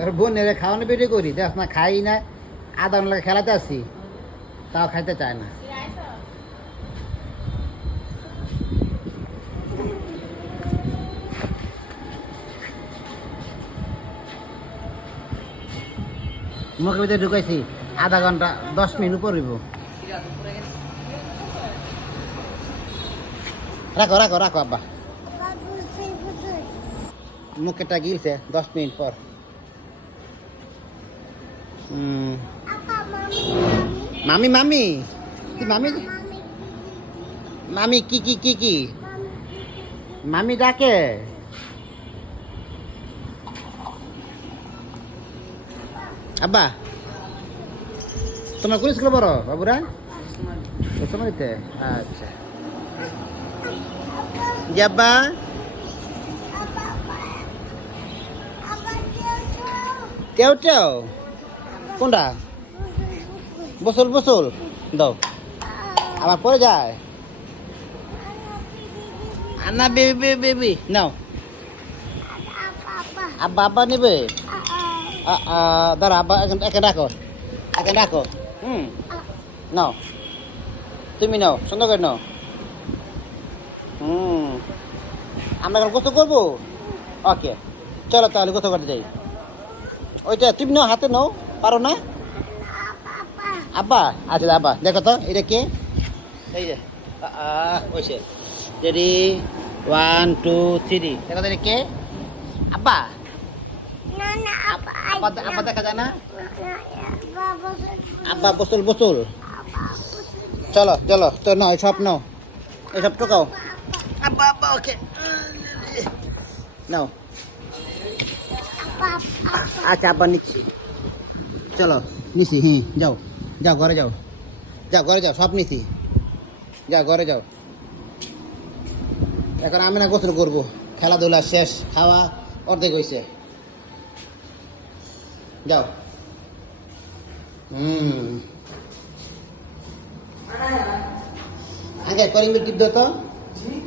তোর বোনের খাওয়ানো বেটে করি দেখ না খাই না আধা ঘন্টা লাগে খেলাতে আসি তাও খাইতে চায় না মুখের ভিতরে ঢুকাইছি আধা ঘন্টা 10 মিনিট উপর হইব রাখো রাখো রাখো আব্বা মুখেটা গিলছে 10 মিনিট পর মামি মামি কি মামি মামি কি কি কি কি মামি ডাকে আব্বা তোমার কোন স্কুলে পড়ো বাবুরা সময়তে আচ্ছা জি আব্বা কেউ কেউ কোনটা বসল বসল দাও আবার পরে যায় না বেবি বেবি বেবি নাও আব্বা আব্বা নেবে দাঁড়া আব্বা এখানে রাখো এখানে রাখো নাও তুমি নাও সুন্দর করে নাও আমরা এখন গোসল করবো ওকে চলো তাহলে গোসল করতে যাই ওইটা তুমি নাও হাতে নাও পারো না আব্বা আচ্ছা আব্বা দেখো তো এটা কে এই যে ওইসে রেডি 1 2 3 দেখো তো এটা কে আব্বা আব্বা দেখা যায় না আব্বা বসল বসল চলো চলো তো নাও সব নাও এসব টোকাও আব্বা আব্বা ওকে নাও আচ্ছা আব্বা নিচ্ছি চলো নিছি যাও যাও ঘরে যাও যাও ঘরে যাও সব নিছি যাও ঘরে যাও এখন আমি না গোসল করবো খেলাধুলা শেষ খাওয়া অর্ধেক হয়েছে যাও আগে কলিং বেল টিপ দাও তো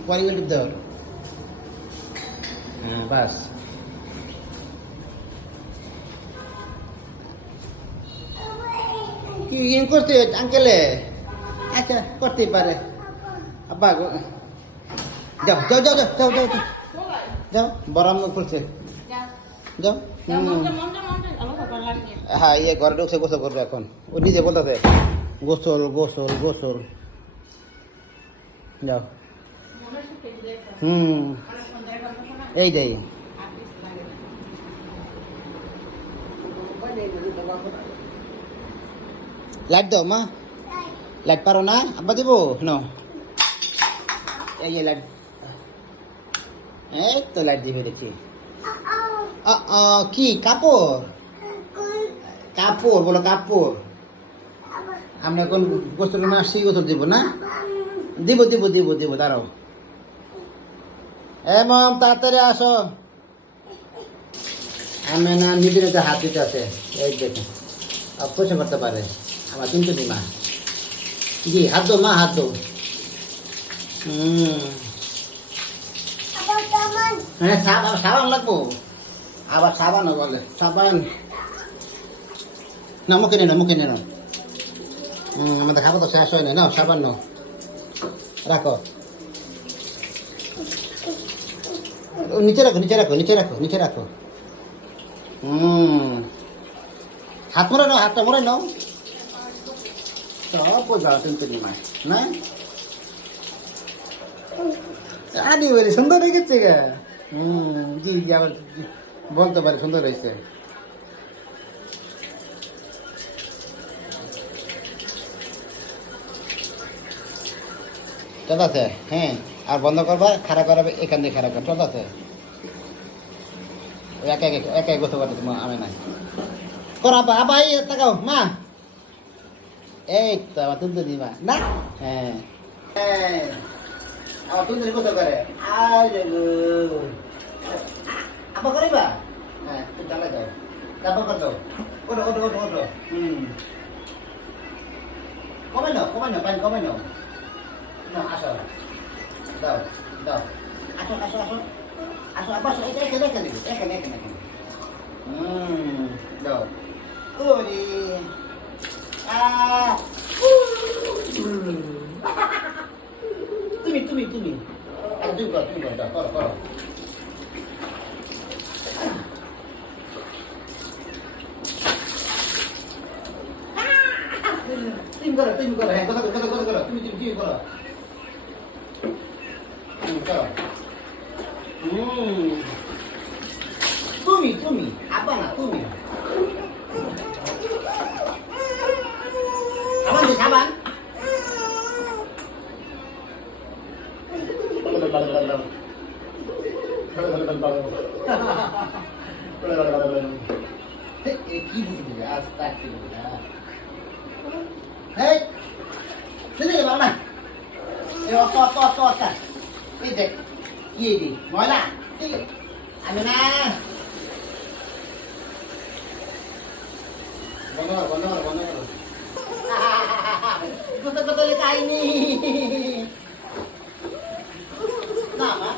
কলিং বেল টিপ দাও হ্যাঁ বাস কি করতে আঙ্কেলে আচ্ছা করতেই পারে আব্বা যাও যাও যাও যাও যাও যাও যাও বরাম খুলছে যাও হ্যাঁ ইয়ে ঘরে ঢুকছে গোসল করবে এখন ও নিজে বলতেছে গোসল গোসল গোসল যাও এই যাই লাইট দাও মা লাইট পারো না আব্বা দিব নাও এই লাইট এই তো লাইট দিবে দেখি কি কাপড় কাপড় বলো কাপড় আমরা এখন গোসল রুমে আসছি গোসল দিব না দিব দিব দিব দিব দাঁড়াও এ মাম তাড়াতাড়ি আসো আমি না নিজের হাত দিতে আছে এই দেখে অপরিষ্কার করতে পারে আমার কিন্তু মা জি হাত দো মা হাত দো হ্যাঁ সাবান লাগবো আবার সাবানও বলে সাবান না মুখে নে না মুখে নে না আমাদের খাবার তো শেষ হয় না নাও সাবান নাও রাখো নিচে রাখো নিচে রাখো নিচে রাখো নিচে রাখো হাত মরে নাও হাতটা মরে নাও সব যাও কিন্তু মাছ না আরে বলে সুন্দর হয়ে গেছে গা জি জি আবার বলতে পারে সুন্দর হয়েছে ঠিক আছে হ্যাঁ আর বন্ধ করবা খারাপ করাবে এখান দিয়ে খারাপ কর ঠিক আছে একা একা গোসল করতে তোমার আমি নাই করো আব্বা আব্বা এই তাকাও মা এই তো আমার তুলতে দিবা না হ্যাঁ আমার তুলতে গোসল করে আরে গো আব্বা করিবা হ্যাঁ তুই চালা যাও তারপর কর দাও ওঠো ওঠো ওঠো ওঠো কমে নাও পানি কমে নাও না আসো দাও দাও আসো আসো আসো আসো আব্বা এখানে এখানে এখানে এখানে Đâu. Ôi đi. À. Tumi. Tumiก่อนdah. Kau. Tim kau. Kau. Tumi kau. Kau. Tumi. Apa nak tumi? Abang je saban. Astagfirullah. Hei, sini ke mana? Kau. Ini dek, ini, nói là, anh na. Benar. Betul kayak ini. Nama?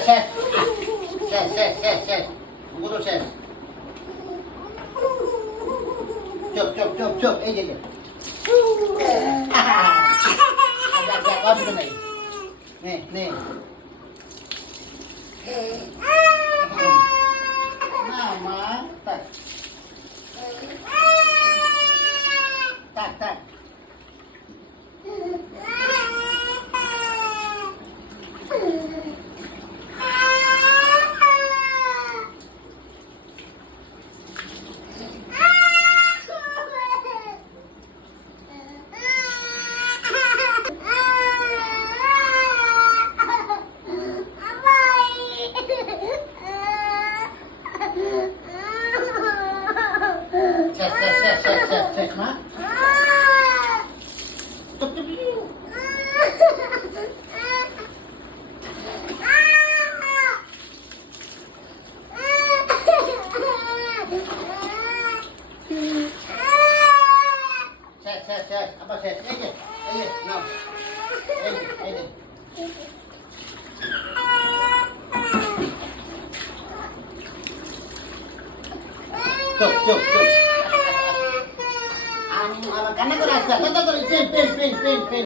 Ses. Tunggu tuh ses. Cop. Aja. Agak kau bisa nih. Nih. Nama tak. Ses, ma? Cop. Ses. Apa ses? Ayo. No. Ayo. Cop. Karena kerasa, pin.